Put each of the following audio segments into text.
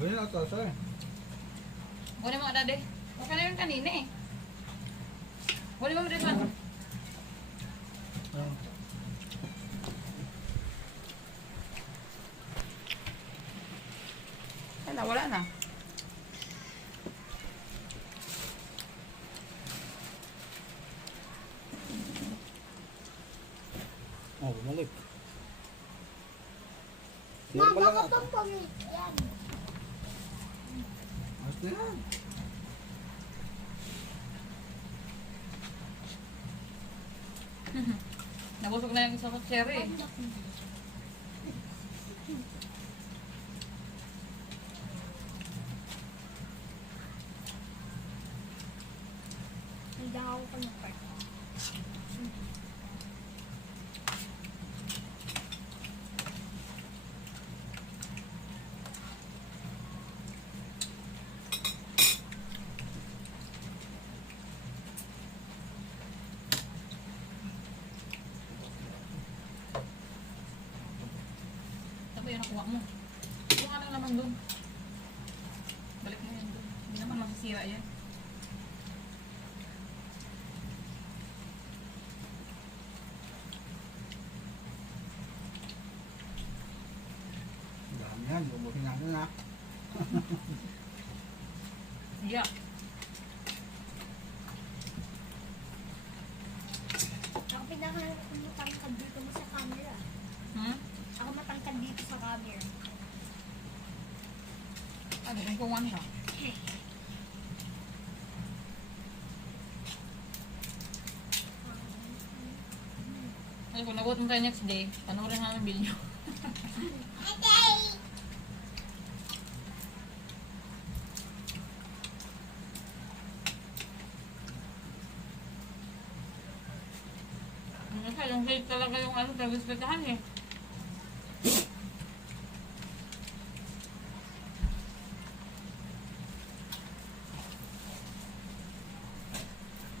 Ganyan ang tasa eh. Huli mo dade. Baka na yun kanina eh. Huli mo rin man. Ah. Wala na. Oh, bumalik. Normal lang ata. Yan. Ayos na yan. Nabusog na yung isa ko cherry. Hindi ako pa ng part. Ano ba yun nakuha mo? Kuha na naman dun. Balik mo yan dun. Hindi naman masisira yan. Dami yan. Bumutin natin ha. Yeah. Ang pinaka-matangkad dito mo sa camera. Hmm? Ako matangkad dito sa camera. Ano kung kuha siya? Ay, kung nagot mo tayo next day, panoorin namin video. Yung cake talaga yung ano, talagang eh.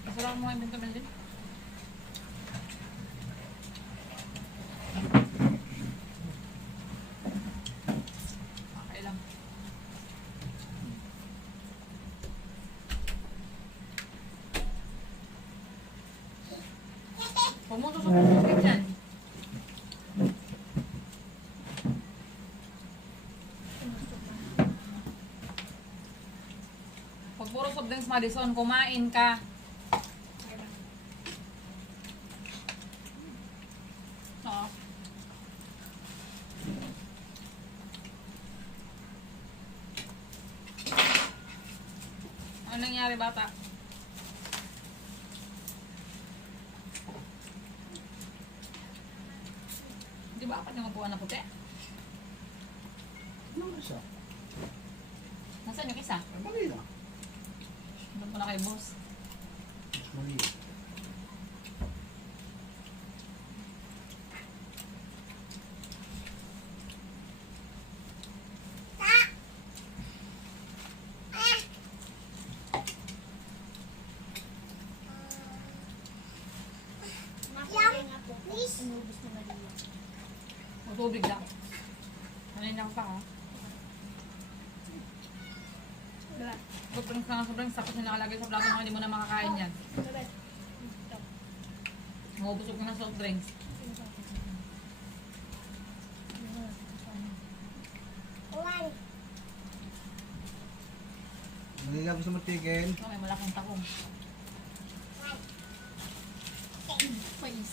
Masarap mo yung bintamil din. Okay lang. Pumunta sa pumunta dyan. Pag puro soft drinks, Madison, kumain ka. Oo. Ano nangyari, bata? Di ba apat yung upuan na puti? Ano ba siya? Nasaan yung isa? Ay, mali na. Doon pala kay boss. Mali. Nakakaya nga po. Inubos na Maria. Matubig lang. Kanina pa ha. Wala. Sobrang ka nga sobrang sakit na nakalagay sa plato mo, hindi mo na makakain yan. Wala. Ito. Mabusog ko ng soft drinks. One. Hindi ka gusto matigil. Oh, may malaking takong. Mais.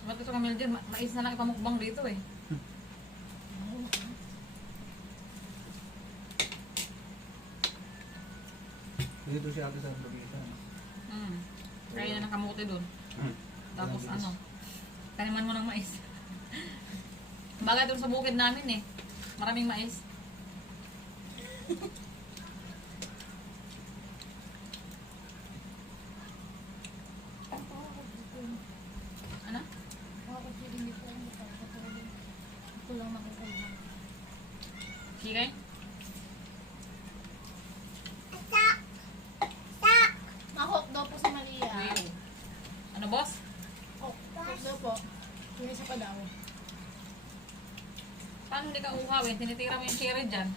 Ba't gusto kami din? Mais na lang ipamukbang dito eh. Dito siya ate sa Lubita. Kaya na ng kamote dun. Tapos Grabe. ano, taniman mo ng mais. Bagay dun sa bukid namin eh. Maraming mais. Ano? Ito lang makukuha. Sige? Mahok daw po sa Maria. Wait. Ano boss? Hok daw po. Yung isa pa daw. Paano hindi ka uhawin? Tinitira mo yung cherry dyan.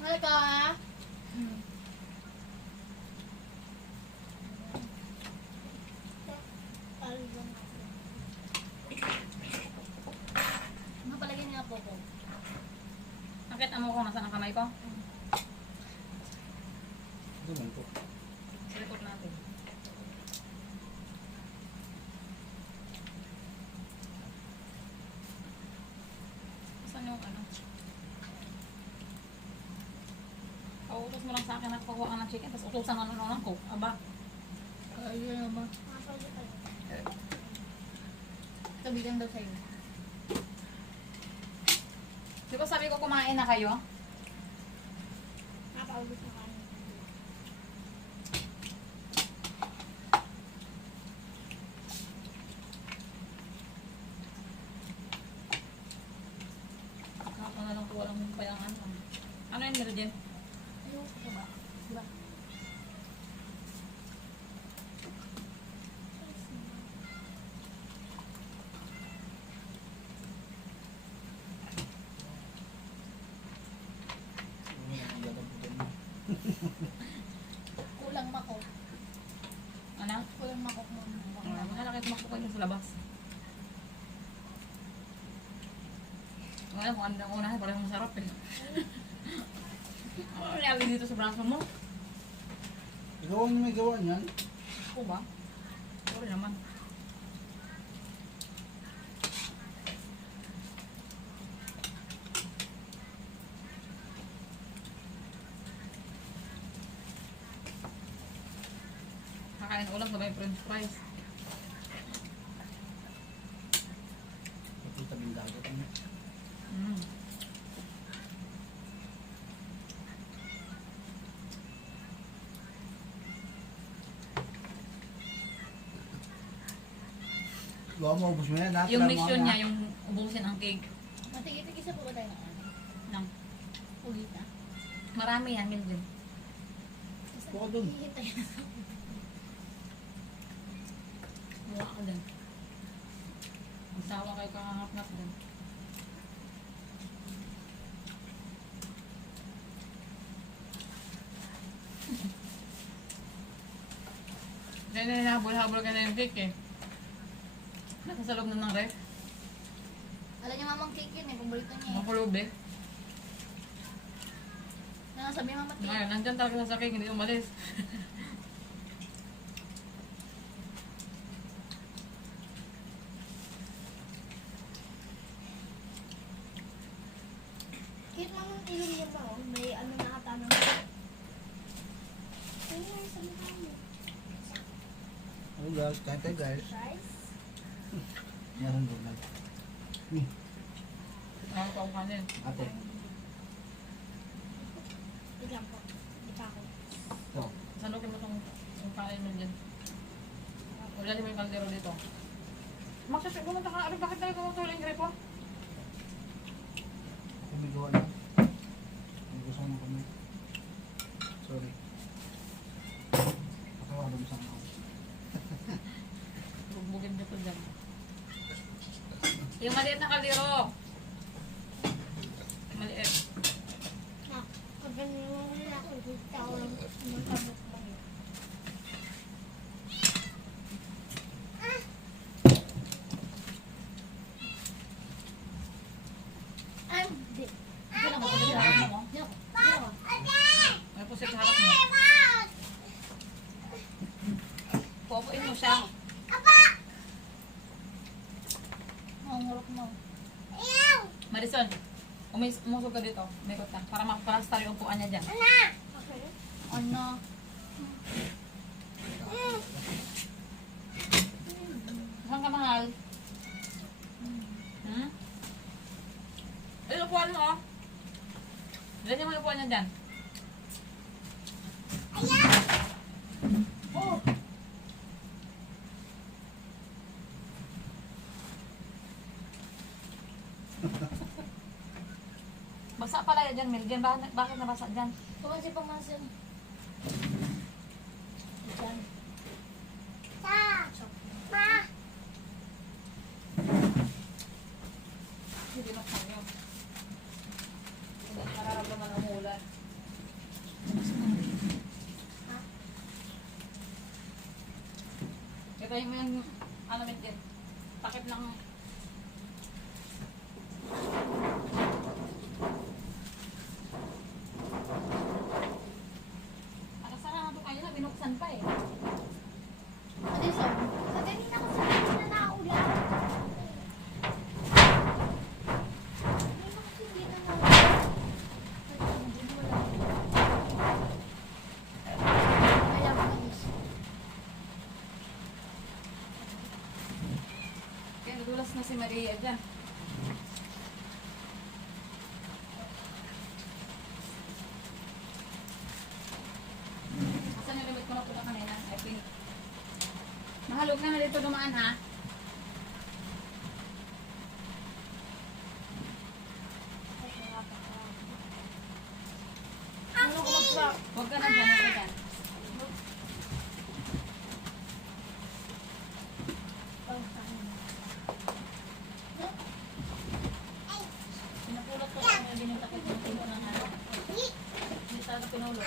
Halika ha. Ano palagay niya po ko? Nakita mo kung nasaan ang kamay ko? Ito man po. Sa likod natin. Saan yung ano? Pautos mo lang sa akin na kukuha ka ng chicken, tapos utusan ka ng coke. Aba. Ayun naman. Nakapagod kayo. Tabigan daw sa'yo. Di ba sabi ko kumain na kayo? Nakapagod na kayo. Ako na lang ito, walang payangan. Ano yung ingredient? Ayun, diba? Diba? Kulang makok. Ano? Kulang makok mo. Makalakit makukay sa labas. Ngayon kung ano ang unahin, parang masarap eh. Ano nangyari dito sa braso mo? Ikaw ang may gawa niyan. Ako ba? Sorry naman. Kakain ulam sabay french fries. Ito tabing dagat. Ano? Mm. Gawa mo, ubos mo yan. ha? Yung Tira mo mission nga. niya, yung ubusin ang cake. Matigit-tigit sa po ba tayo ng ano? Nang Ugita. marami yan, Mildred. Buka dun. Hihintay. Mukha ka din. Ang sawa kayo kakangap-ngap din. Kaya hinahabol-habol ka na yung cake eh. Nasa sa loob na ng ref. Alam niya mamang cake yun eh. Paborito niya eh. Makulog eh. Sabi mama cake. Ngayon, nandyan talaga sa cake, hindi umalis. Cake mamang ilong niya pa oh. May ano na ata ng... Ay, sa mukha mo. Ano guys, kain tayo guys. Rice? Meron doon lang. Ano pa ang kanin? Ate. Wait lang po. Hindi pa ako. Ito. Sanukin mo itong kanin mo dyan. Wala mo yung kaldero dito. Maksas, pumunta ka. Ano, bakit tayo kumutulong yung gripo? Ako may gawa na. May gusto ko ng kamay. Sorry. Patawa doon sa ako. Bugbugin dito dyan. Yung maliit na kaldero. Maliit. Pag ganun nila ako, dito ako lang magkabot mo yun. Ay, di. Hindi lang ako sa harap mo. Di ako. Di ako. May pusit sa harap mo. Pupuin mo siya. Mangurok mo. Marison, umusog ka dito. Umikot ka. Para makapalastar yung upuan niya dyan. Okay. Ano? Saan ka mahal? Hmm? Ay, upuan mo oh. Dali mo yung upuan niya dyan. Oh! Basa pala yan dyan, Mildred. Bakit nabasa dyan? Kumasi pamasin. Diyan. Try mo yung alamit din. Takip ng... Nakasarado kayo na, binuksan pa eh. Ano yun? Sa ganina ko sa na naulan. Hindi na kasi hindi na naulan. Kaya manis. Kaya nadulas na si Maria dyan. Asan yung limit ko na pula kanina? I think. Mahalog ka na dito dumaan ha. Huwag ka na dyan, huwag ka dyan. Pinapulot ko lang yung binutakit ng pino ng ano. Hindi talaga pinulot.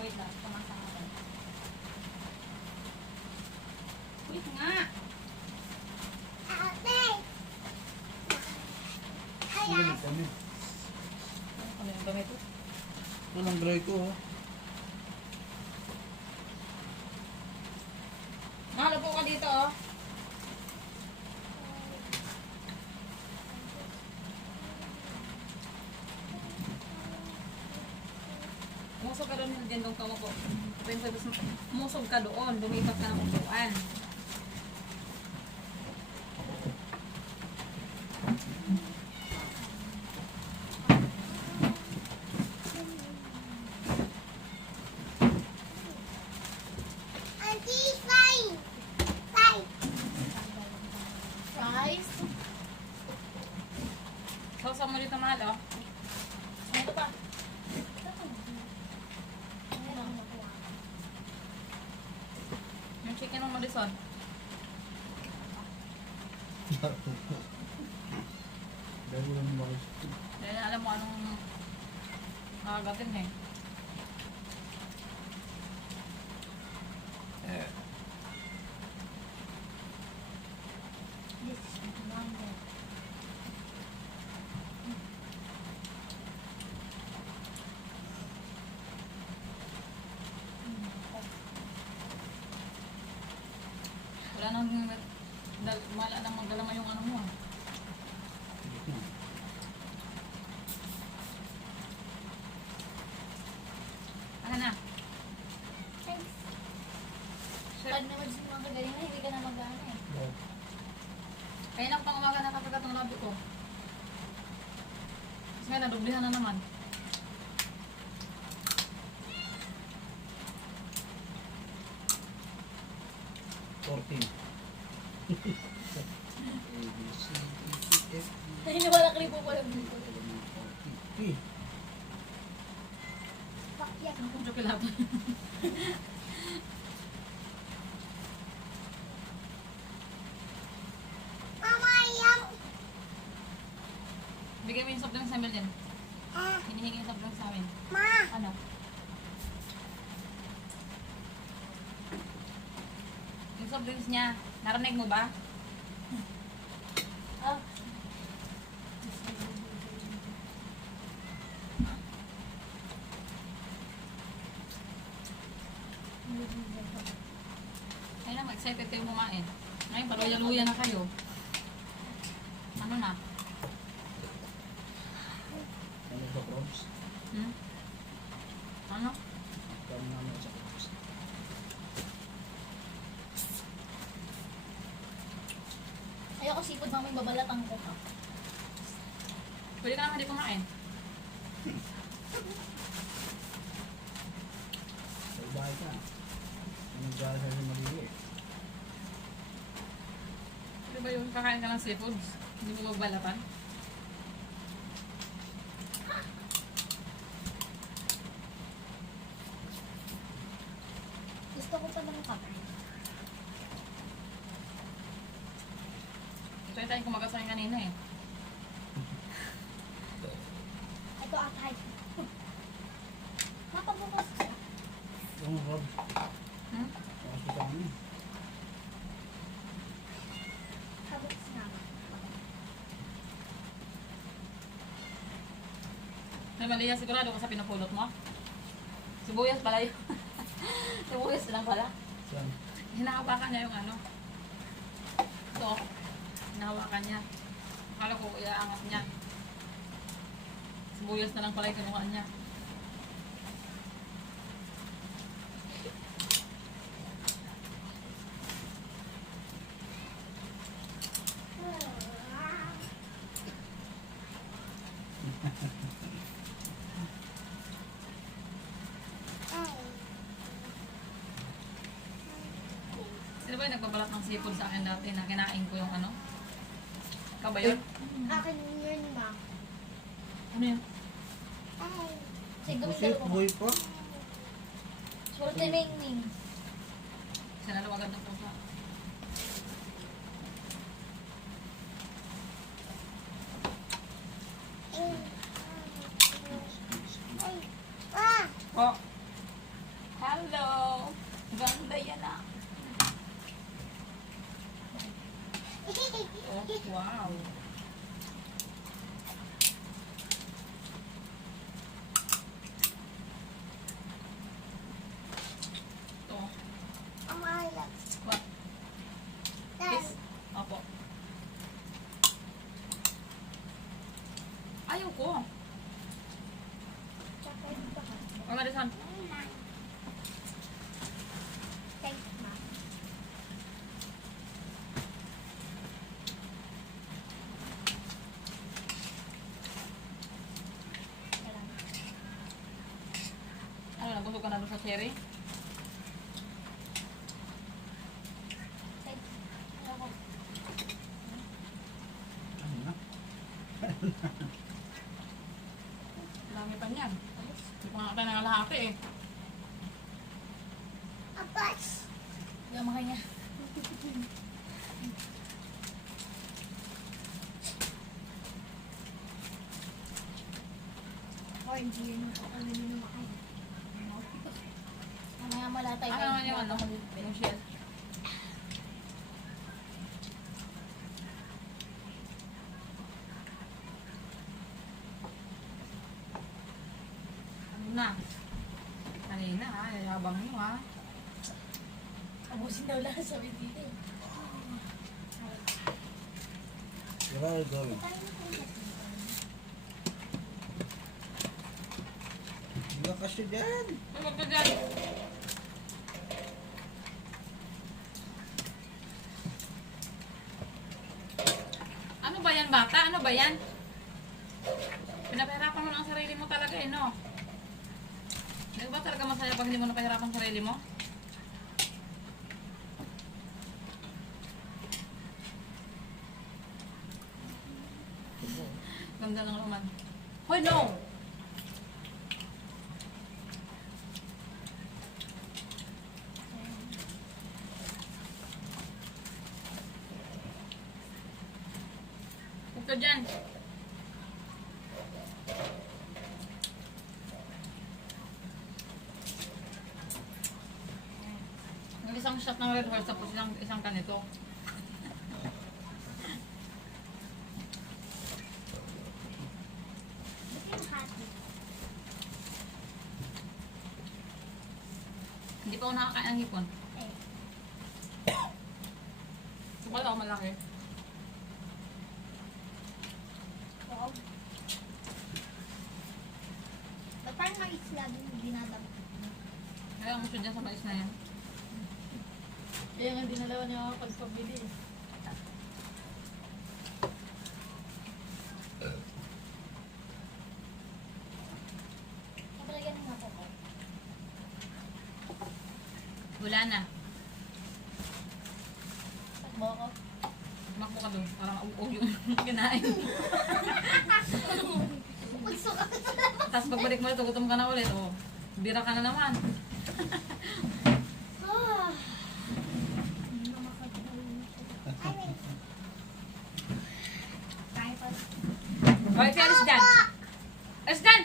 Wait lang. Pumasa nga lang. Wait nga! Sulit kami. Ano yung gamit ko? Walang dry ko ha. Mahalo po ka dito oh. Umusog ka doon din doon ka mo po. Umusog ka doon, lumipat ka ng upuan. Rice. Sausaw mo dito mahal oh. Ito pa. Yung chicken mo Madison. Dahil walang bakit. Dahil alam mo anong makagatin eh. This is mango. Wala nang wala nang magdalama yung ano mo ah. Ano na? Thanks. Sure. Pag naman sa mga kagaling na, hindi ka na mag-ano eh. Kaya nang pang umaga nakapagat ng labi ko. Kasi nga nadublihan na naman. Naniniwala ka rin po pala dito. Pakyak. Ano kung chocolate? Mama, yum. Bigay mo yung soft drink sa amin din. Ah, Hinihingi yung soft drink sa amin. ma. Ano? Yung soft drinks niya, narinig mo ba? Ah. Kaya lang, excited kayo kumain. Ngayon, paluya-luya na kayo. Ano na? Ano sa crops? Hmm? Ano? Kami namin sa crops. Ayoko sipod, mamay babalatan ko ka. Pwede ka naman hindi kumain. Sa bahay ka. Anong gala sa malili? Pwede ba yung kakain ka ng seafoods? Hindi mo magbalatan? Gusto ko pa ng kape. Ito yung tayong kumagat sa akin kanina eh. Ito atay. Mapabukas ka. Yung Rob. Hmm? Tapos sa amin. Kabukas na. May mali yan sigurado ka sa pinapulot mo. Sibuyas pala yun. Sibuyas lang pala. Saan? Hinahawakan niya yung ano. Ito. Hinahawakan niya. Akala ko iaangat niya. Sibuyas na lang pala yung kinuha niya. Sino ba yung nagbabalat ng sipon sa akin dati na kinain ko yung ano? Ikaw ba yun? Akin yun, ma. Ano yun? Ay. Sige, Pusit, buhay pa. Surte Mingming. Sinalawagan ng pusa. Oh. Hello. Ganda yan ah. Oh, wow. Ito. What? Kiss? Opo. Ayaw ko. Ang marisan. Thanks, ma. Ano, nabusog ka na doon sa cherry? Thanks. Ako. Ano na? Dami pa niyan. Hindi pa nga tayo nangalahati eh. Apas. Gamay niya. Or hindi yun ako nila makain. Mamaya malatay Ano naman yung ano? Yung shell. Ano na? Kanina ha, yayabang nyo ha. Abusin daw lang sabi dito. Wala yung gawin. Hindi ka kasi dyan. Ay, wag ka dyan. Ano ba yan bata? Ano ba yan? Pinapahirapan mo lang ang sarili mo talaga eh, no? Hindi ba talaga masaya pag hindi mo napahirapan ang sarili mo? Ganda ng laman. Hoy, no! Huwag ka dyan. Yung isang shot ng Red Horse tapos isang kanito. Hindi pa ako nakakain ng hipon. Kapal ako malaki. Wow. Ba't parang mais lagi dinadam? Kaya ang gusto dyan sa mais na yan. Kaya nga dinalawan niya ako pagpabili. Kapalagyan ng ako ko. Wala na. Takbo ako. Tumakbo ka doon para mauog yung kinain. Magsuka ka sa labas. Tapos pagbalik mo ito, gutom ka na ulit. Oh, bira ka na naman. Ah. Okay, si Alice dyan. Alice dyan!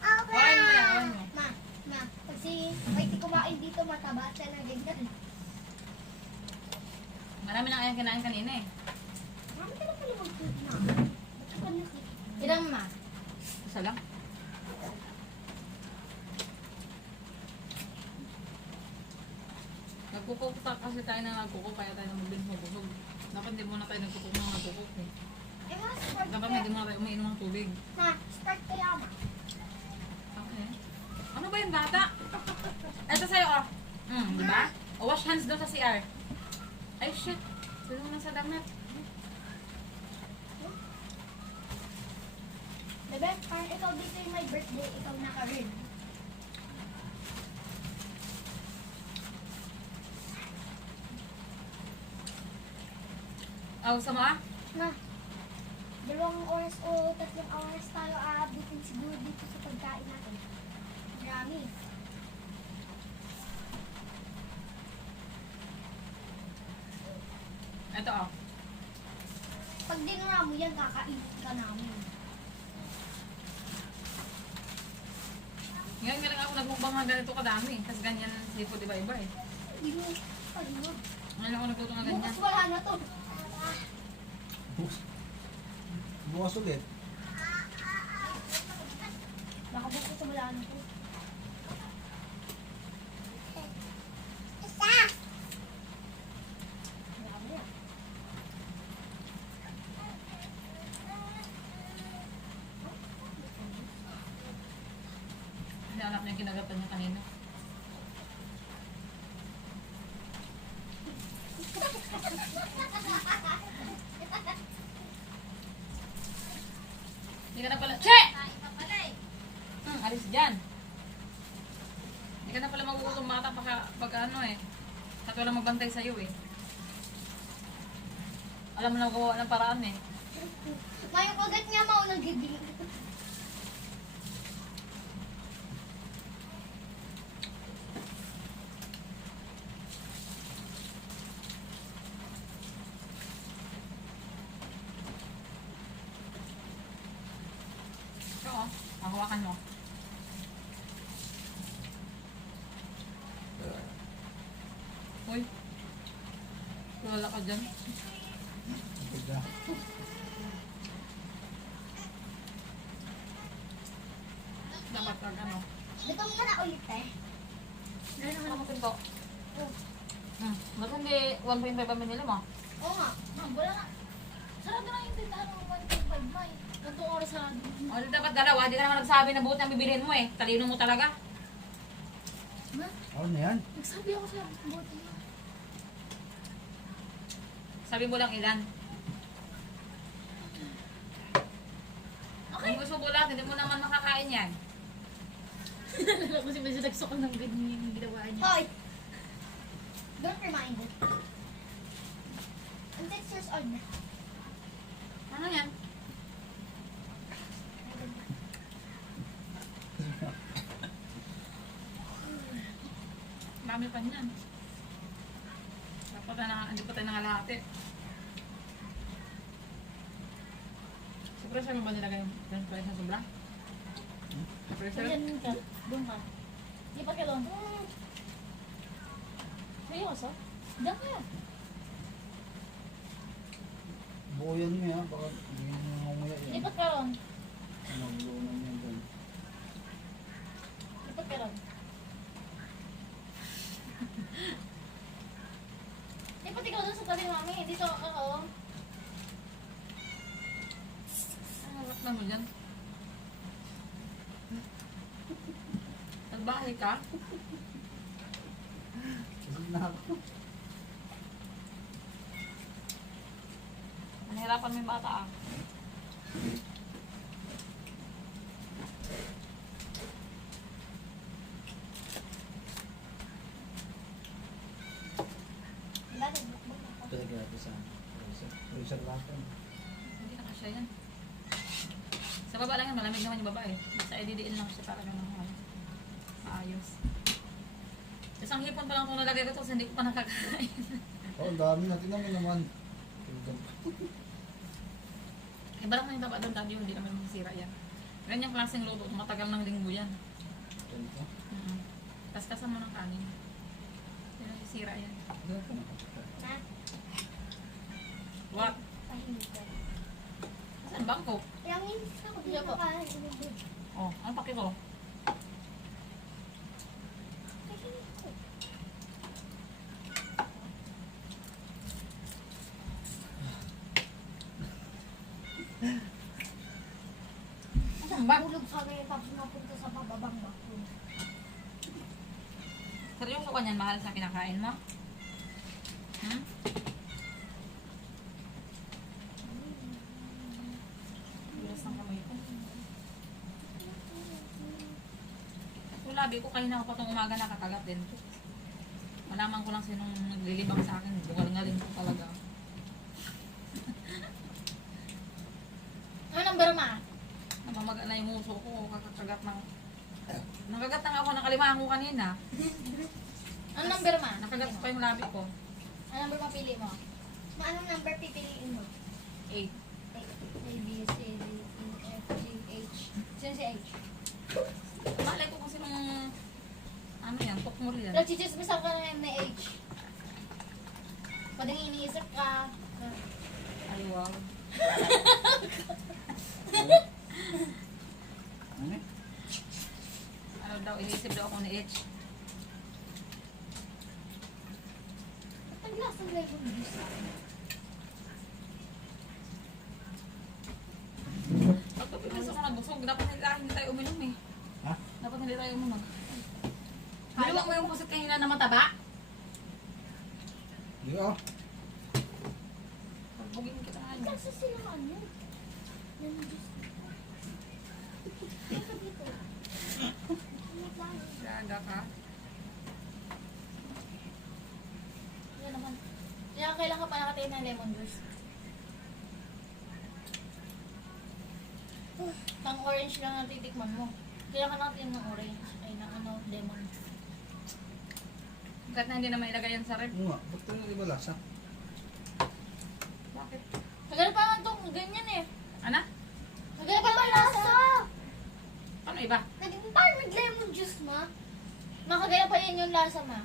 Ako. Okay mo yan, okay mo. Ma, kasi pwede kumain dito mataba siya na ganyan. Marami na kayang kinain kanina eh. Marami ka na pala mag-food na. Ba't ako nakita? Ilang ma? Isa lang. Nagkukok pa kasi tayo na nagkukok, kaya tayo nabubin mabusog. Dapat hindi muna tayo nagkukok ng nagkukok eh. Eh, ma, start Dapat kaya. hindi muna tayo umiinom ng tubig. Ma, start kaya ma. Okay. Ano ba yung bata? Ito sa'yo oh. Di ba? O wash hands daw sa CR. Ay shit. Tulong na sa damit. Bebe, parang ikaw dito yung my birthday, ikaw naka-red. Oh, sama? Ma, 2 oras o 3 oras tayo aabutin siguro dito sa pagkain natin. Marami. Ito oh. Pag dinura mo yan, kakainin ka namin. Ngayon nga lang ako nagmukbang ng ganito kadami. Kasi ganyan seafood iba-iba eh. Hindi mo, ano mo. Ngayon ako nagluto ng ganyan. Bukas wala na to. Bukas ulit. Baka bukas wala na to. Marami yan. Hindi anak niya kinagapan niya kanina. Hindi ka na pala... Che! Alis dyan. Hindi ka na pala magugulong bata pag ano eh. At walang magbantay sa'yo eh. Alam mo na magawa ng paraan eh. Ma, yung kagat niya maunang gigil. Ito oh. Hahawakan mo. Uy. Wala ka dyan. Pagka. Dapat pag ano. Gutom ka na ulit eh. Ano mo pinto? Ba't hindi 1.5 ba minili mo? Oo nga. Ma'am, wala na. Sarado na yung tindahan ng 1.5 May. 2 oras sarado. O, di dapat dalawa. Di ka naman nagsabi na buti ang bibilhin mo eh. Talino mo talaga. Ma, Ano na yan? nagsabi ako sa bote niya. Sabi mo lang ilan. Kung gusto mo lang, hindi mo naman makakain yan. Nalala ko si Medyo nagsukol ng ganyan yung ginawa niya. Hoy! Don't remind it. And 6 years old na. Ano yan? Dami pa niyan. Dapat na, hindi pa tayo nangalahati. Sa pressure mo ba nilagay yung french fries na sobra? Sa pressure? Diyan ka. Doon ka. Di pa ka doon. Seryoso? Diyan ka. Buo yan mo yan. Baka hindi nyo nangunguya yan. Lipat ka ron. Naglunan yan doon. Lipat ka ron. Lipat ikaw doon sa tabi mami. Dito ako. Ano, wak na mo dyan? Nagbahay ka? Kasi na ako. Nahirapan mo yung bata ah. Wala, nagbukbuk ako. Talaga natin sa freezer natin. Hindi na kasya yan. Sa baba lang yan, malamig naman yung baba eh. Sa ididiin lang siya para ganun maayos. Isang hipon pa lang itong nalagay ko ito kasi hindi ko pa nakakain. Oh, ang dami natin naman naman. Iba lang na yung taba doon, daddy, hindi naman masisira yan. Ganyang klaseng luto, matagal ng linggo yan. Ganito. Kaskasan mo ng kanin. Hindi na masisira yan. Ganito nakapagod. Na, What? tahimik ka. Saan bangko? Ilang minutes ako Iya dito po. kain inubod. Oh, ano paki ko? Tahimik ko. Saan ba? Hulog sa amin tapos napunta sa bababang bathroom. Seryoso ka niyan, mahal sa kinakain mo? Hmm? Bilis ng kamay ko. Yung labi ko kanina ako pa itong umaga nakakagat din. Malaman ko lang sinong naglilibang sa akin. Bugal-ngaling ko talaga. Ano number ma? Namamaga na yung uso ko. Kakakagat ng... Nakagat na nga ako ng kalimangan ko kanina. Ano number ma? Nakagat pa yung labi ko. Ano number mapili mo? Na anong number pipiliin mo? 8. A, B, C, D, E, F, G, H. Sino si H? Malay ko kung sinong... Ano yan? Tukmur yan. Nagchichismisan ka na na H. Pwedeng iniisip ka. Ay, wow. Ano eh? Ano daw, inisip daw ako ni H. Ba't ang lasang lemon juice sa akin? Pag pipilis ako nabusog, dapat hindi tayo uminom eh. Ha? Dapat hindi tayo uminom. Binuwa mo yung pusit kanina na mataba? Di oh. Pagbugin kita nga niya. Kasi sila ano? Lemon juice. Ito dito. Ano ba? Gaga ka. Yan naman. Kaya kailan ka pa nakatayin ng lemon juice? Pang orange lang ang titikman mo. Kailangan natin ng orange. Ay, ng ano, lemon. Kahit na hindi naman ilagay yan sa rep. Oo nga. Ba't ito iba lasa? Bakit? Kagaya pa nga itong ganyan eh. Ana? Kagaya pa nga lasa. Ano iba? Naging parang nag-lemon juice, ma. Makagaya pa yan yung lasa ma.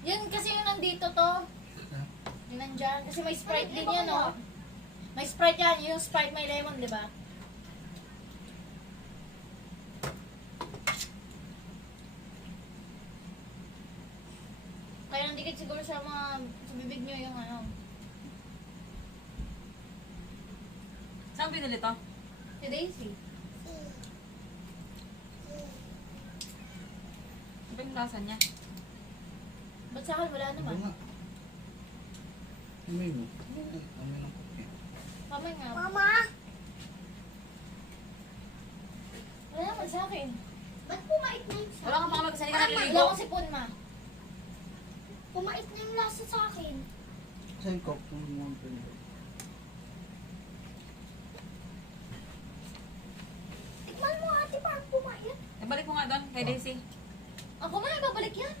Yun kasi yung nandito to. Ha? Yun nandyan. Kasi may Sprite Ay, din iba yan ko oh. May Sprite yan. Yung Sprite may lemon, di ba? Kaya nandikit siguro sa mga sa bibig nyo yung ano. Saan binili to? Si Daisy. Iba yung lasa niya. Ba't sa akin wala Iba naman? nga. Amoy mo. Amoy ng kopi. Mamay nga. Mama! Wala naman sa akin. Ba't pumait na yung Wala kang pakamag kasi hindi ka Wala naliligo. akong sipon ma. Pumait na yung lasa sa akin. Saan yung coke? Yung mga pinili. Tikman mo ate, parang pumait. Ibalik mo nga doon kay Daisy. Ako man ibabalik yan.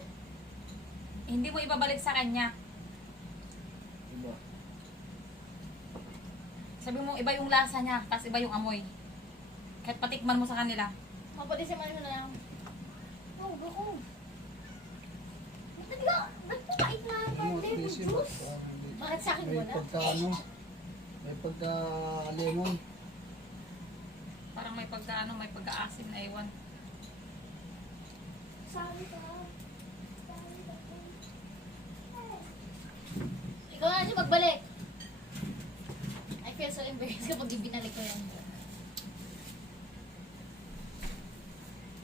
Hindi mo ibabalik sa kanya. Iba. Sabi mo, iba yung lasa niya, tapos iba yung amoy. Kahit patikman mo sa kanila. Mapati si Manu na lang. Oh, bako. Ba't pumait na Ano parang mo, lemon Daisy, juice? Bakit sa akin May wala? pagka ano? May pagka lemon. Parang may pagka-ano, may pagka-asim na ewan. Sabi ka. Ikaw na siya magbalik. I feel so embarrassed kapag binalik ko yan.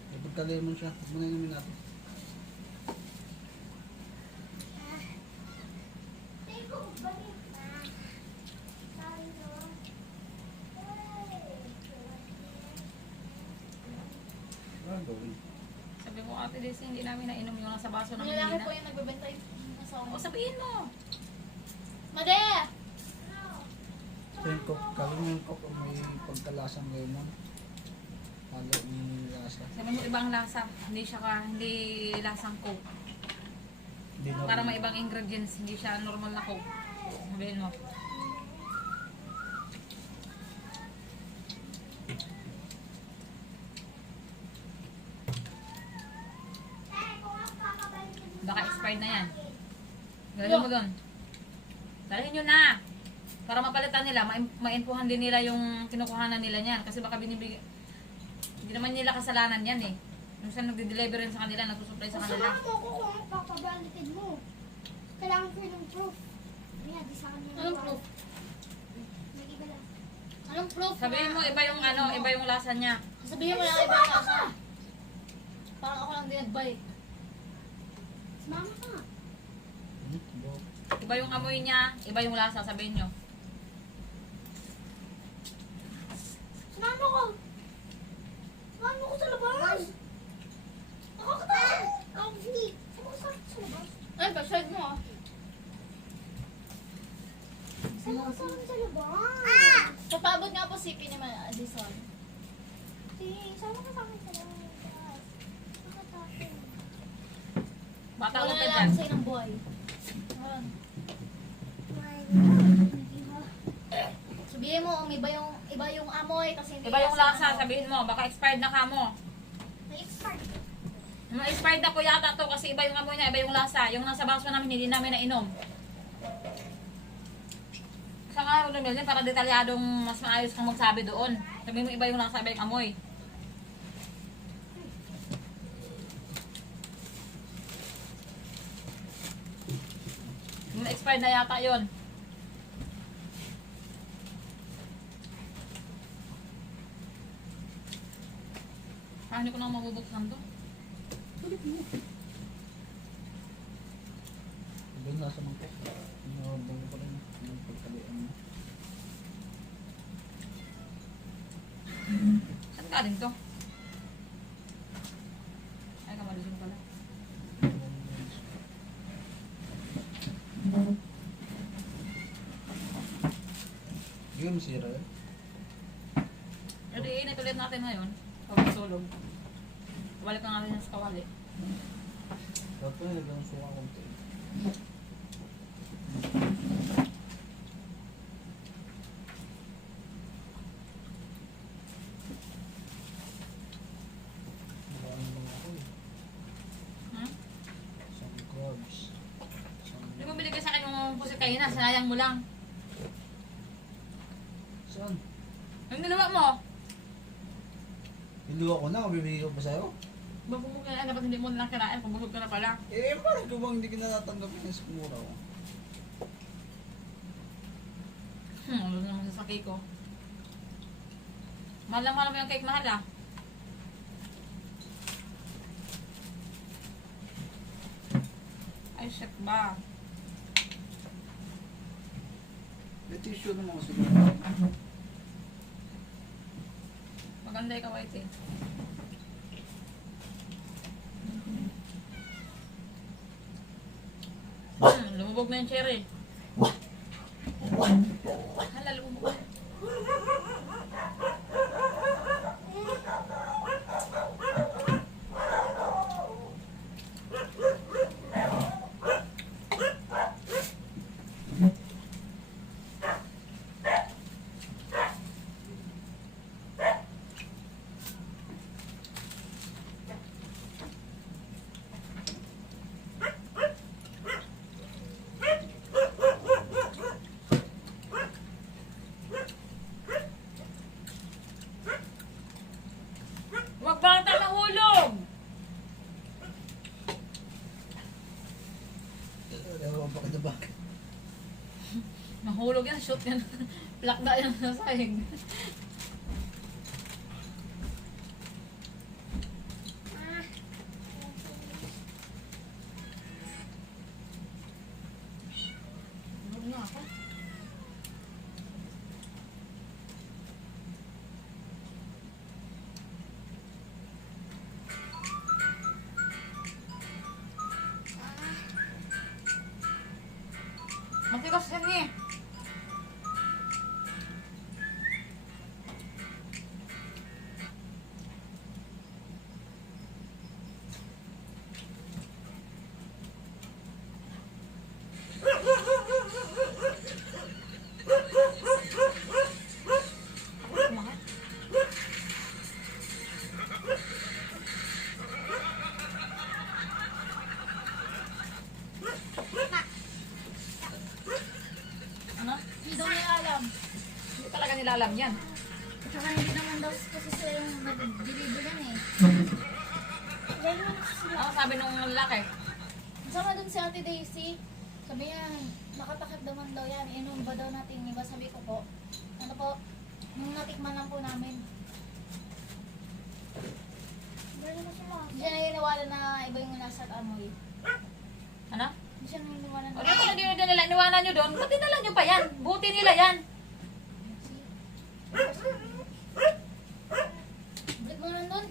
May pagka lemon siya. Huwag mo na inumin natin. Teko, balik na. Sabi ko. Ah, gawin. Sabi mo, Ate Daisy, hindi namin nainom yung nasa baso ng Ang lalaki Nina. po yung nagbebenta yung nasa O, sabihin mo. Made! Sa yung coke, kala mo yung coke may pagkalasang lemon. Halo yung lasa. Sabi mo, ibang lasa. Hindi siya hindi lasang Coke. Hindi na Para may ibang ingredients, hindi siya normal na Coke. Sabihin mo. Baka expired na yan. Galawin mo doon. Dalhin nyo na. Para mapalitan nila, ma-inpuhan din nila yung kinukuhanan nila niyan. Kasi baka binibigay, hindi naman nila kasalanan yan eh. Yung siya nagde-deliver rin sa kanila, nagsusupply sa kanila. Kasama mo ko kung papabalitin mo. Kailangan ko yung proof. Kaya di sa kanya. Anong proof? May iba lang. Anong proof? Sabihin mo, iba yung ano, iba yung lasa niya. Sabihin mo lang iba yung lasa. Parang ako lang din nag-buy. Sumama ka nga. Go. Iba yung amoy niya, iba yung lasa, sabihin nyo. Sumama ko. Sumama ko sa labas. Nakakatakot. Hindi. Sumama ka sa labas. Ay, pa-shred mo ah. Sumama ka sa labas. Papaabot nga po si Pini Adison. Sama ka sa akin sa labas. Nakakatakot. Bata Wala ko na pa lang dyan. sa'yo ng buhay. Ayan. Sabihin mo, iba yung amoy kasi hindi Iba yung lasa, ano. sabihin mo, baka expired na ka mo. May expired. Yung expired na ko yata to kasi iba yung amoy niya, iba yung lasa. Yung nasa baso namin, hindi namin nainom. Sa nga lumilin, para detalyadong mas maayos kang magsabi doon. Sabihin mo, iba yung lasa, iba yung amoy. Yung expired na yata yun. Hindi ko na mabubuksan to. Iba yung lasa ng coke. Inabango pa rin. Yung pagkalian mo. Saan galing to? Ay, kamalusin pala. Yun, sira. Pero iinit ulit natin ngayon. Pag matulog. Balik ka natin sa kawali. Dapat na nagawang suka konti. Maraming mga ako eh. Hmm? Some crabs. Hindi mo binigay sa akin yung pusit kanina. Sinayang mo lang. Saan? Yung niluwa mo. Niluwa ko na, bibigay ko pa sa'yo? Babungkog ka na. Dapat hindi mo na kinain. Pabusog ka na pala. Eh, parang ko bang hindi ka natatanggapin yung mura ko? Ano naman sa cake ko. Mahal na mahal mo yung cake. Mahal ah. Ay, shit ba? May tissue naman kasi siguro. Maganda ikaw, White eh. Lumubog na yung cherry. Hala, lumubog na. Huwag bata mahulog! Ewan pa kita ba? Mahulog yan, shoot yan. Plakda yan sa sahig. Hulog na ako. Matigas yan eh. Kumakas. nila alam yan. At saka hindi naman daw kasi sila yung nag-deliver yan eh. Ganyan mo sila. Ano sabi nung lalaki? Sama dun si Ate Daisy. Sabi niya, makatakip naman daw yan. Inom ba daw natin? Iba sabi ko po. Ano po? Nung natikman lang po namin. Ganyan mo sila. Hindi siya naniniwala na iba yung nasa amoy. Ano? Hindi siya naniniwala na. Ano kung hindi nila iniwanan nyo doon? Ba't dinala nyo pa yan? Buti nila yan. Balik mo lang dun.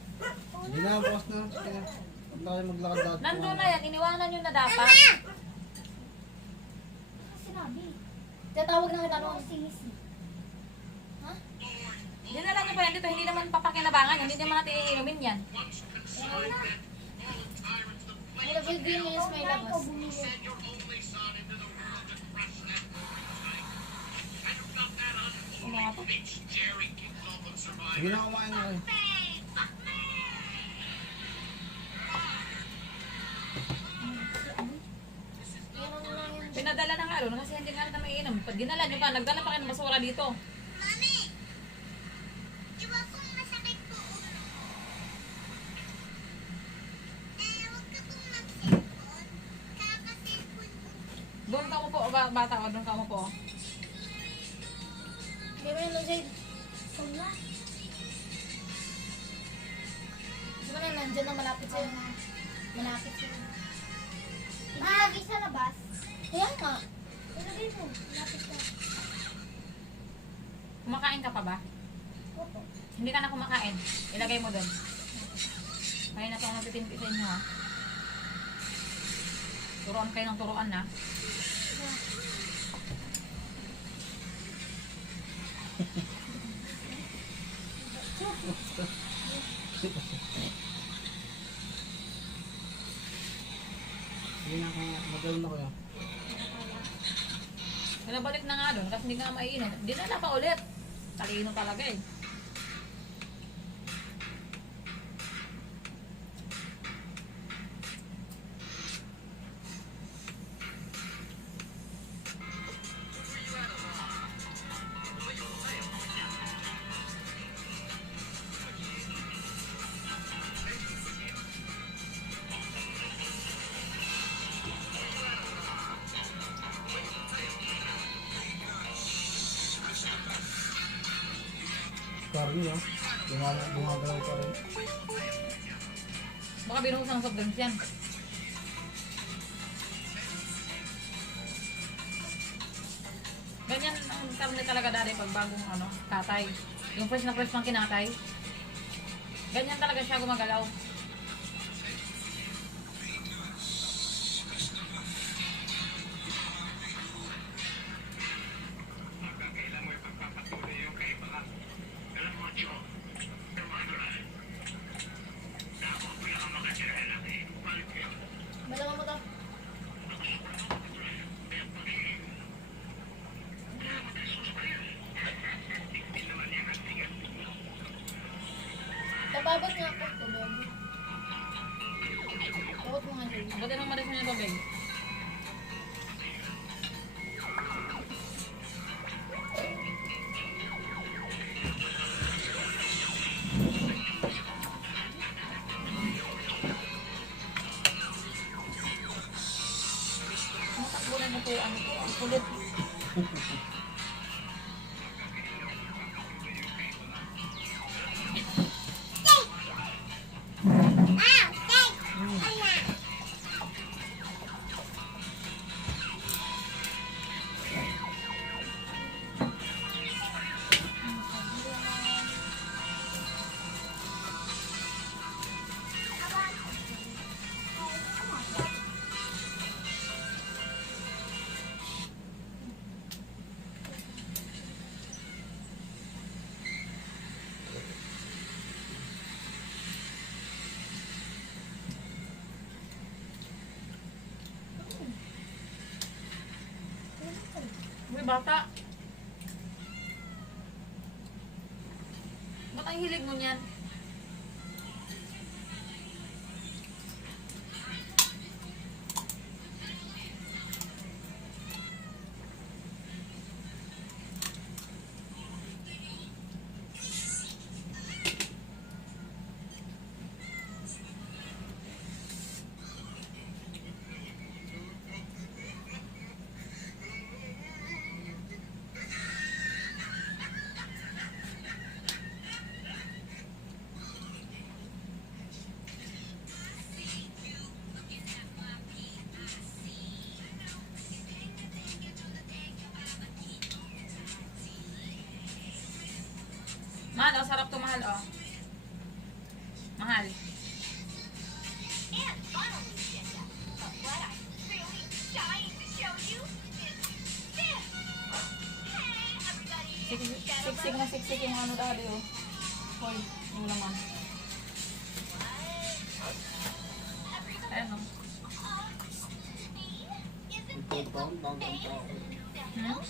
Hindi na, bukas na. Sige na. Huwag tayo maglakad-lakad. Nandun na yan. Iniwanan nyo na dapat. Sinabi. Tatawag na kita Ano noon. singisi? Ha? Dinala nyo pa yan dito. Hindi naman papakinabangan. Hindi naman natin iinumin yan. Wala ba yung green is may labas? Mga to. Sige na, kumain na kayo. Inom lang yun. Pinadala na nga doon kasi hindi nga natin maiinom. Pag dinala nyo pa, nagdala pa kayo ng basura dito. Doon ka mo po, bata o doon ka mo po. Hindi mo yun, Luzid. Huwag na. Gusto mo na nandyan na malapit sa'yo. Malapit sa'yo. Ilagay sa labas. Kaya nga. Ilagay mo. Lapit ka. Kumakain ka pa ba? Opo. Hindi ka na kumakain. Ilagay mo doon. Kaya na ito ang nagtitimpi sa inyo ha. Turuan kayo ng turuan na. Sige na, magawin na kayo. Nabalik na nga doon kasi hindi nga maiinom. Dinala pa ulit. Talino talaga eh. Carly, oh. Gumagalaw pa rin. Baka binuhusan ng soft drinks yan. Ganyan ang karne talaga dati pag bagong ano, katay. Yung fresh na fresh pang kinatay. Ganyan talaga siya gumagalaw. Malaman mo to. Tababot nga ako ito, baby. Tabot mo nga dyan. Buti nang maris mo yung tubig. Matakbo na po ang kulit. Uy, bata. Ba't ang hilig mo niyan? Mahal, oh. Sarap to, mahal, oh. Mahal. And finally, Linda, but what I'm really dying to show you is this. Hey, everybody. Siksik yung ano dali, oh. Hoy, yung laman. Ayan, oh. Ito taon, bagong tao. Hmm?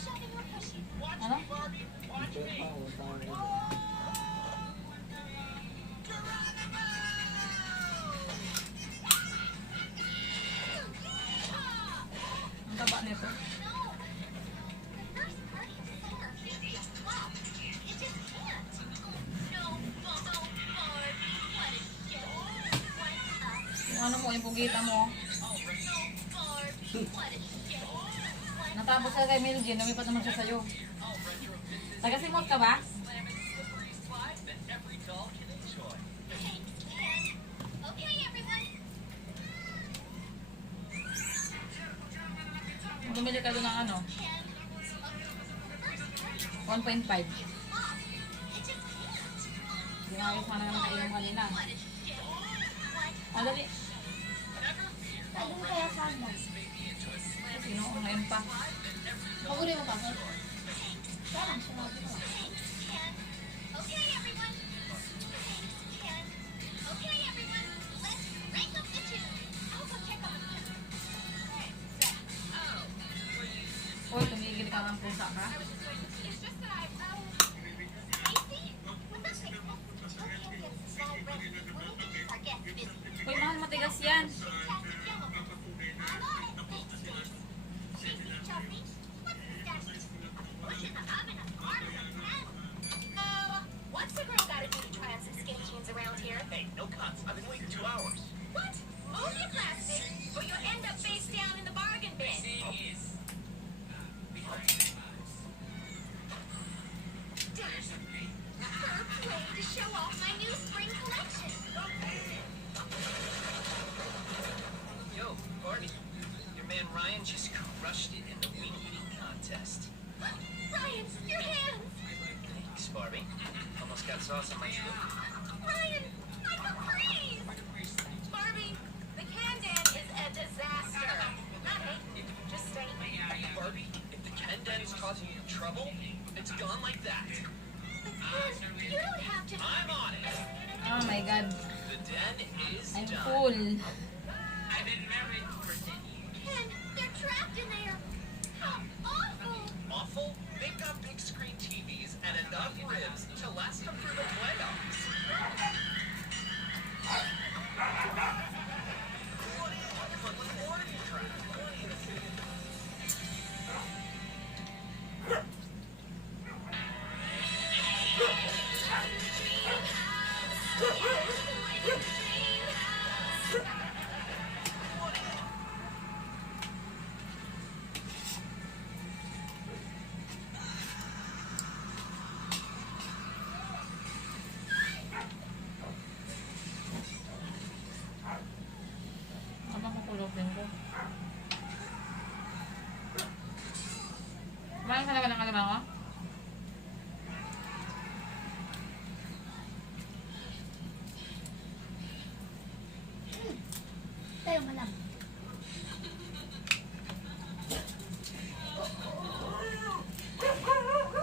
Ano? Ito tao, tao. Ang taba nito. Yung ano mo, yung pugita mo. Natapos ka kay Milgin, lumipat naman siya sa'yo. Taga-simot ka ba? Bumili ka doon ng ano? 1.5. Hindi nga ayos sana ka nakainom kanina. Dali. Ayun kaya sana. Sino? Ngayon pa. Pagurin mo pa, sir. Kaya lang, sinabi ko. Okay, everyone. Okay, everyone. Let's rank up the tune. I'll go check on the Uy, tumigil ka ng pusa ka. It's just that Casey, with that thing, okay, get the slide ready. We need to get our guests busy. Uy, mahal, matigas yan. Fantastic yellow. I'm on it. Thanks, Casey. Casey, Chelsea, what's the status? What's in the oven of Arnold and what's the girl gotta do to try on some skinny jeans around here? Hey, no cuts. I've been waiting 2 hours. What? Move your plastic, or you'll end up face down in the bargain bin. Perfect way to show off my new spring collection. Yo, Barbie. Your man Ryan just crushed it in the wing eating contest. Ryan, your hands. Thanks, Barbie. Almost got sauce on my shoe. Ryan, I can freeze. Barbie, the Kandan is a disaster. Not hating, just saying. Barbie, if the Ken Den is causing you trouble, it's gone like that. But Ken, you don't have to. I'm on it. Oh my God. The den is I'm done. full. I've been married for 10 years. Ken, they're trapped in there. How awful. Awful? They've got big screen TVs and enough ribs to last them through the playoffs. But with Oregon trapped. Abang kukulopin ko. Kumain ka na ba ng kalamango? Tayo malam.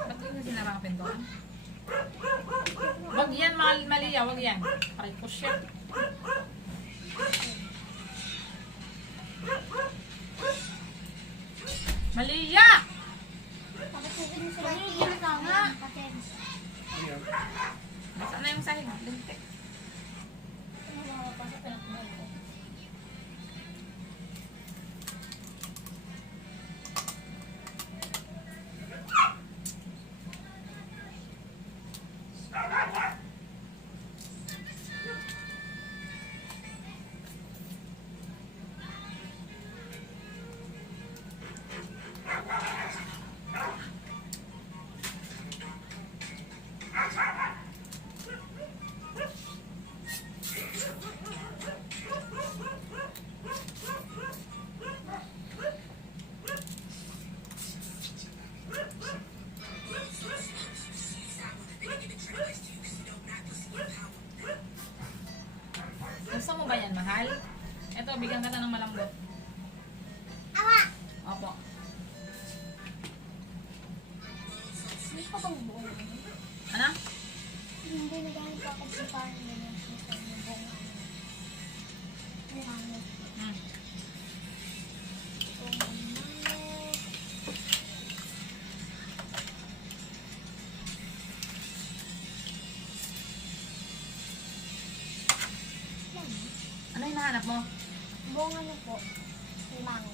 Ba't hindi na sinara ang pintuan? Wag yan, Malia, wag yan. Aray ko shit. Malia! Bakit hindi mo sila Tumigil ka nga. Patens. Ayan. Nasaan na yung sahig? Lintik. Ano ba mapasok na ko? bigyan ka na ng malambot. Awa! Opo. May pa bang buo? Ano? Hindi nagamit pa ako sa parang ganyan. Sa yung buong ano. May hangit. Hmm. Buong manok. Yan. Ano hinahanap mo? Buong ano po. May mango.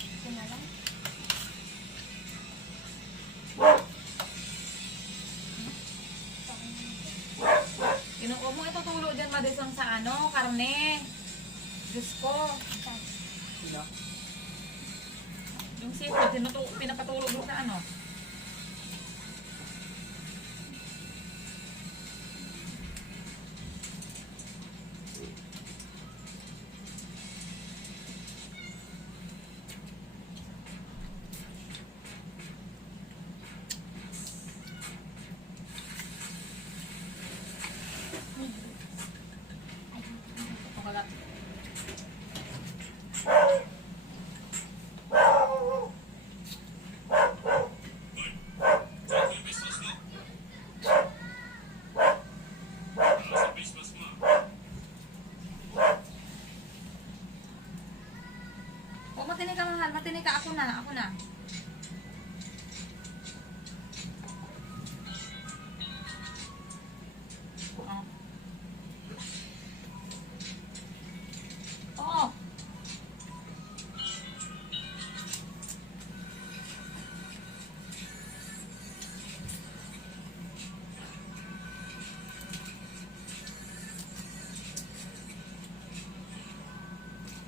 Ito na lang. Huwag mo itutulo dyan madisang sa ano, karne. Diyos ko. Sila. Yung seafood, pinapatulog mo sa ano. Wala. O, matinig ka mahal, matinig ka. Ako na, ako na. Oh. Oo.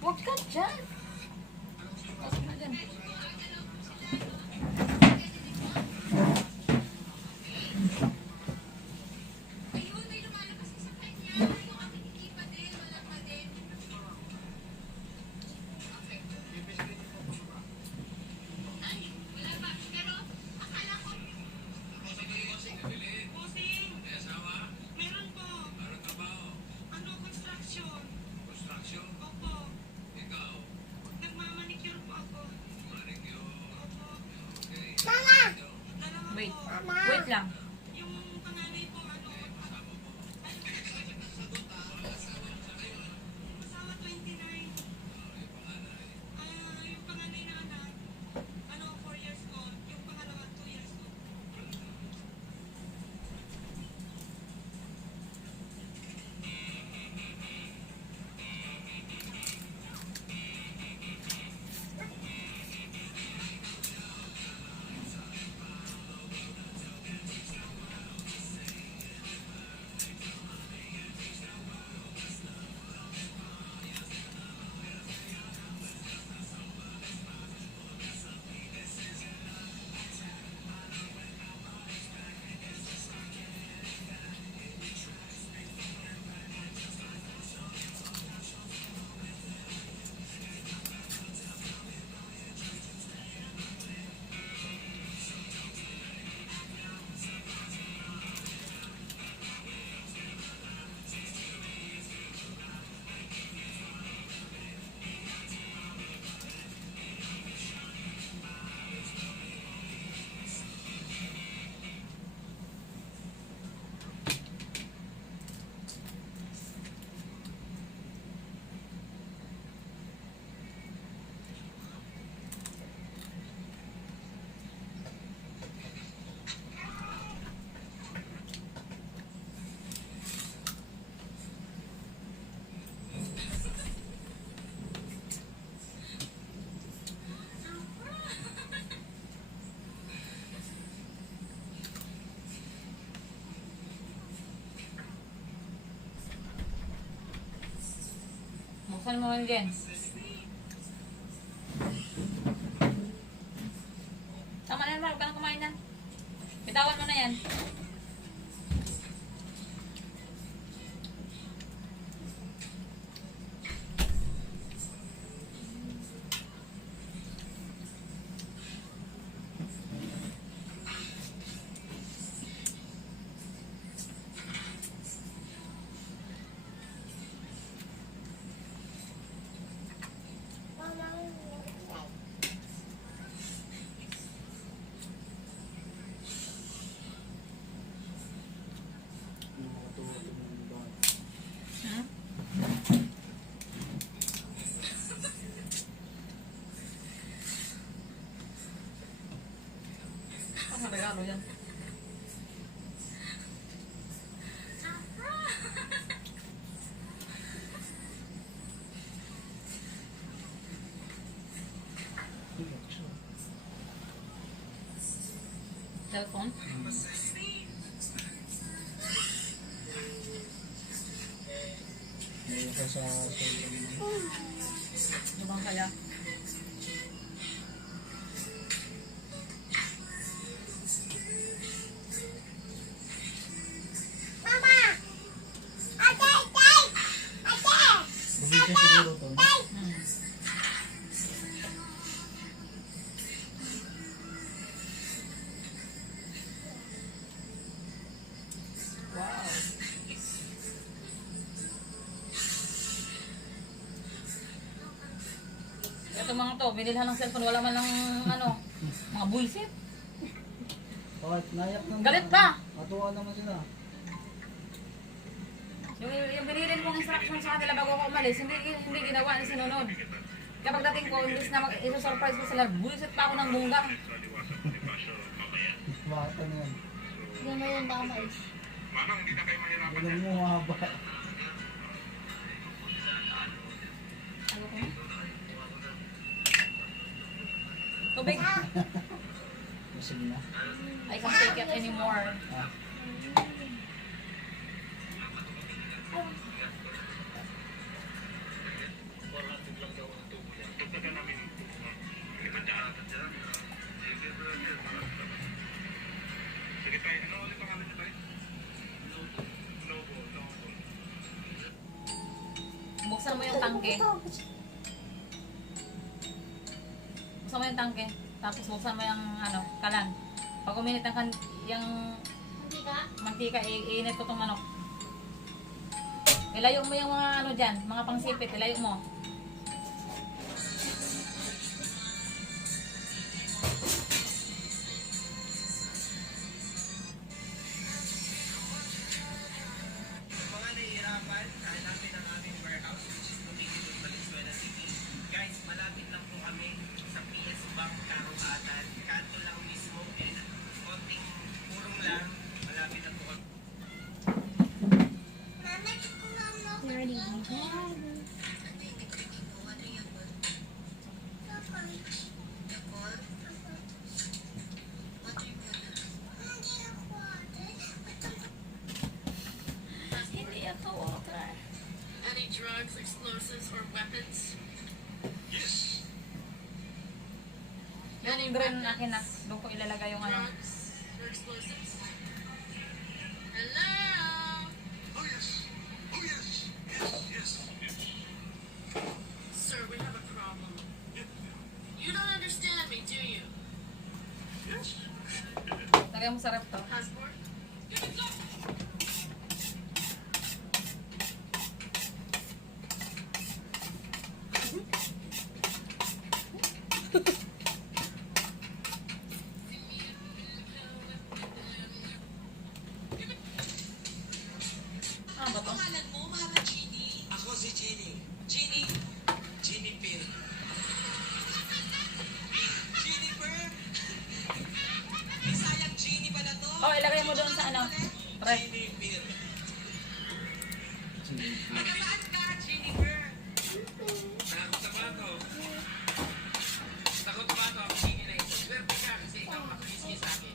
Huwag ka dyan. Pasok na dyan. Meron po. Ano, construction? Construction? Opo. Ikaw? Nagmamanicure po ako. Manicure? Opo. Okay. Mama! Dalawa Wait. po. Wait lang. Yung panganay po, ano? Asawa 29. Yung panganay na anak, ano, 4 years old. Yung pangalawa, 2 years old. Buksan mo yun dyan. Tama na yan, Mar. Huwag ka nang kumain yan. Bitawan mo na yan. Talo yan. Cellphone? Meron ka sa cellphone mo. Ano bang kaya? Mama! Ate! Ate! Ate! Probinsya siguro to. No? Hmm. Wow. Ito mga to, binilhan ng cellphone, wala man lang ano, mga bullshit. Bakit? Nayak naman. Galit pa! Matuwa naman sila. Yung binilin kong instruction sa kanila bago ako umalis, hindi ginawa, hindi sinunod. Kapag dating ko, imbis na iso-surprise ko sila, bullshit pa ako ng bunggang. Bakit ano yan? Yan na yung baka mais. Ganun mo mahaba. Ayoko na. Tubig. Sige na. I can't take it anymore. Ah. Buksan mo yung tangke. Buksan mo yung tangke. Tapos buksan mo yung ano, kalan. Pag uminit ang yung Hindi ka? mantika, iinit ko itong manok. Ilayo mo yung mga ano dyan, mga pangsipit, ilayo mo. Mga nahihirapan, hanapin ang aming warehouse which is located in Valenzuela City. Guys, malapit lang po kami sa PS Bank Karuhatan. Kanto lang mismo and konting purong lang. Malapit lang po kami. Ready? Hindi ito water. Any drugs, explosives, or weapons? Yung green akin na, doon ko ilalagay yung ano. Drugs or explosives? Hello? Sir, we have a problem. You don't understand me, do you? Lagay mo sa rep to. Passport? Ano ba to? Pangalan mo, Mama Jeannie? Ako si Jeannie. Jeannie? Jeannie Pin. Jennifer? Isayang Jeannie pala to. Oh, ilagay mo doon sa ano. Rep. Jeannie Pin. Sige. Saan ka, Jennifer? Takot sa bato. Takot sa bato. Ako sige na ito. Swerte ka kasi ikaw makikiski sa akin.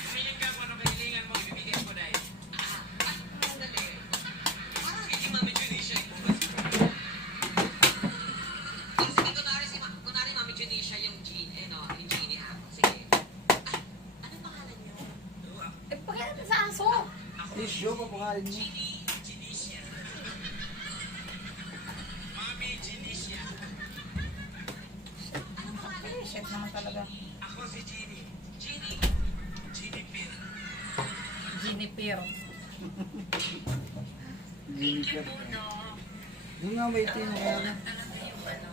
Humiling ka kung ano kahilingan mo, ibibigay ko dahil. Dali. Parang hindi Mami Junisha yung bukas. Sige, kunwari Mami Junisha yung Jeannie ha. Sige. Anong pangalan niyo? Eh, pakita sa aso. Issue, papakain mo. Junisha. Mami Junisha. Eh, shit naman talaga. Ako si Jeannie. Jeannie. Jeannie Pin. Juniper. Jennifer. Doon nga may ito yung kaya na. Alam niyo yung ano?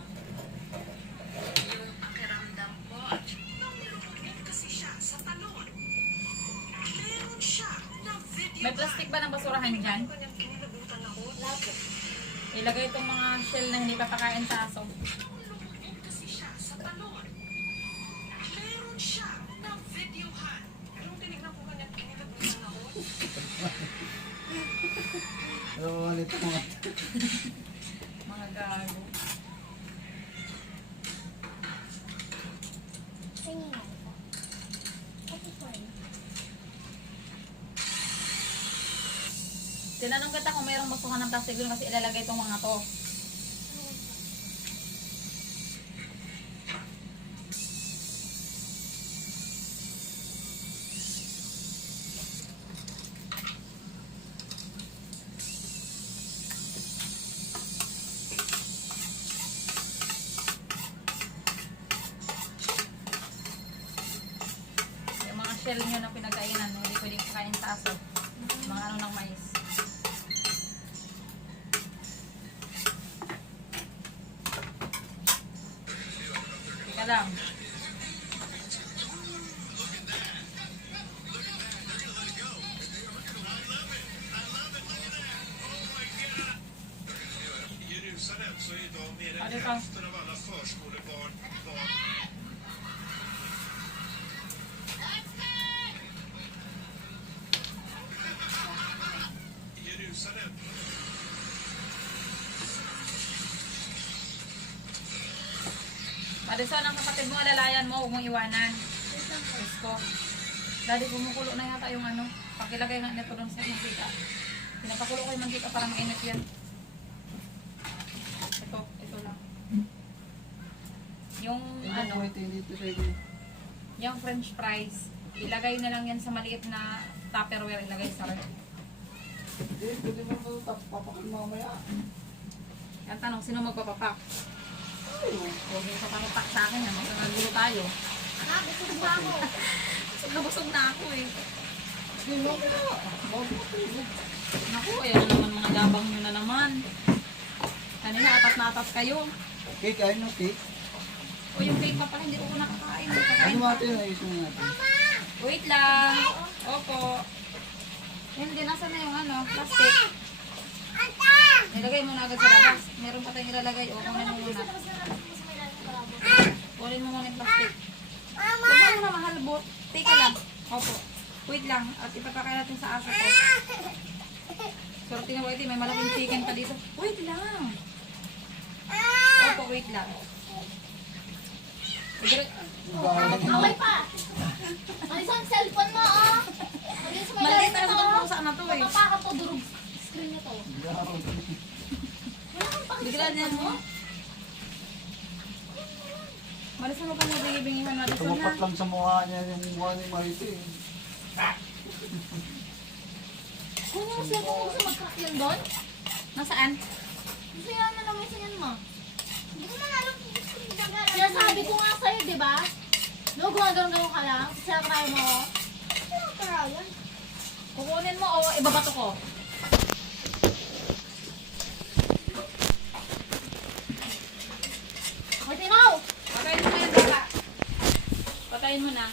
Yung pakiramdam ko. Nung lumit kasi siya sa talon. Meron siya na video. May plastic ba ng basurahan dyan? Kanyang kinilabutan ako. Ilagay itong mga shell na hindi papakain sa aso. Nung lumit kasi siya sa talon. Meron siya na video Pero nito mga Mga gago. Tingin nga ito. Kasi po eh. Tinanong kita kung mayroong magsukan ng plastic doon kasi ilalagay itong mga to. Yung mga shell nyo na pinagkainan, hindi pwedeng kakain sa aso. Mga ano ng mais. Teka lang. Jerusalem så är idag mer Ja, än det är bra. hälften av alla förskolebarn barn. Jerusalem. Madison, ang kapatid mo, alalayan mo, huwag mong iwanan. Presko. Daddy, kumukulo na yata yung ano. Pakilagay nga nito doon sa mantika. Pinapakulo ko yung mantika para mainit yan. Ito lang. Yung ano, dito sa inyo. yung french fries, ilagay na lang yan sa maliit na tupperware, ilagay sa ref. Hindi, pwede mo ito papakin mamaya. Ang tanong, sino magpapapak? Huwag yung papapak sa akin, magkakagulo tayo. Ah, gusto ko ako. Nabusog na ako eh. Hindi mo kaya. Bago ko tulog. Naku, ayan naman mga gabang nyo na naman. Kanina, atat na atat kayo. Cake, ayun no, cake. O yung cake pa pala, hindi ko nakakain. Ano Nakakain pa. natin, ayos mo natin. Wait lang. Opo. Hindi, nasa na yung ano, plastic. Nilagay mo na agad sa labas. Meron pa tayong ilalagay. O, kunin mo muna. Kunin mo muna yung plastic. Huwag mo na mahalbot. Take lang. Opo. Wait lang. At ipapakain natin sa aso ko. Swerte na, wait. May malaking chicken pa dito. Wait lang. Opo, wait lang. Okay pa. Ano isang cellphone mo, oh? Maliit sa may Maliit lalim na nito, sa oh. pusa na to eh. Mapapakap to, durog screen nito. Wala kang pakita. Bigla niyan mo. Malisan mo pa mo bigibingihan natin sa Tumapat na. lang sa mukha niya yung mukha ni Marito eh. Kung yung cellphone mo gusto mag-crack yun doon? Nasaan? Gusto yan na lang yung sinyan mo. Hindi ko na alam kung gusto ko gagawin. Sinasabi ko nga sa'yo, di ba? No, gumagano'n ka lang. Sasakay mo. Ano ang paralan? Kukunin mo o ibabato ko? Martino! Patayin mo na yan, baka. Patayin mo na.